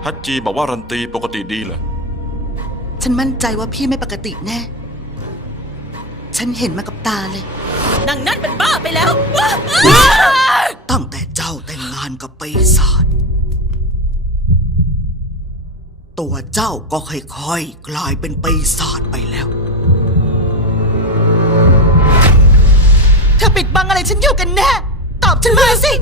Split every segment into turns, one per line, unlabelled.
ฮัจจีบอกว่ารันตีปกติดีเหรอ
ฉันมั่นใจว่าพี่ไม่ปกติแน่ ฉันเห็นมากับตาเลย
นางนั่นเป็นบ้าไปแล้ว
ตั้งแต่เจ้าแต่งงานกับปีศาจตัวเจ้าก็ค่อยๆกลายเป็นปีศาจไปแล้วเธอปิดบังอะไรฉันอยู่กันแน่ตอบฉันมาสิ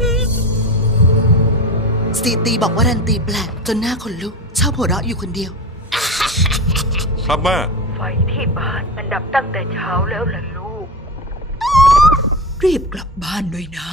สีตีบอกว่ารันตีแปลกจนหน้าขนลุกชอบหัวเราะอยู่คนเดียว
ครับแม่
ไฟที่บ้านมันดับตั้งแต่เช้าแล้วล่ะลูก
รีบกลับบ้านด้วยนะ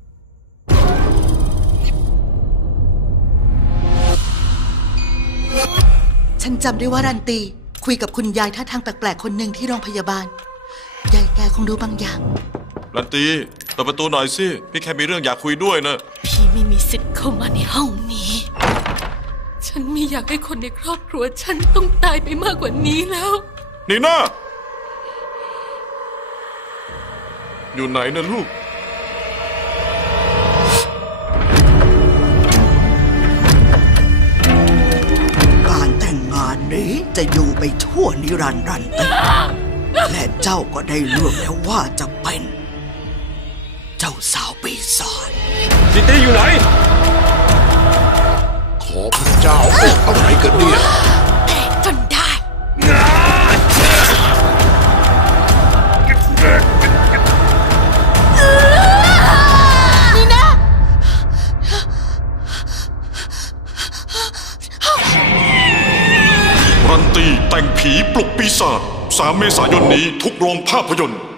ฉันจำได้ว่ารันตีคุยกับคุณยายท่าทางแปลกๆคนหนึ่งที่โรงพยาบาลยายแกคงรู้บางอย่าง
รันตีเปิดประตูหน่อยสิพี่แค่มีเรื่องอยากคุยด้วยนะ
พี่ไม่มีสิทธิ์เข้ามาในห้องนี้ฉันไม่อยากให้คนในครอบครัวฉันต้องตายไปมากกว่านี้แล้ว
นีน่าอยู่ไหนนะลูก
การแต่งงานนี้จะอยู่ไปชั่วนิรันดร์รันตีและเจ้าก็ได้เลือกแล้วว่าจะเป็นเจ้าสาวปีศาจ
ซิตี้อยู่ไหนขอพระเจ้าอะไรกันเนี่ย
จนได้นี่นะ
รันตีแต่งผีปลุกปีศาจ3 เมษายนนี้ทุกโรงภาพยนตร์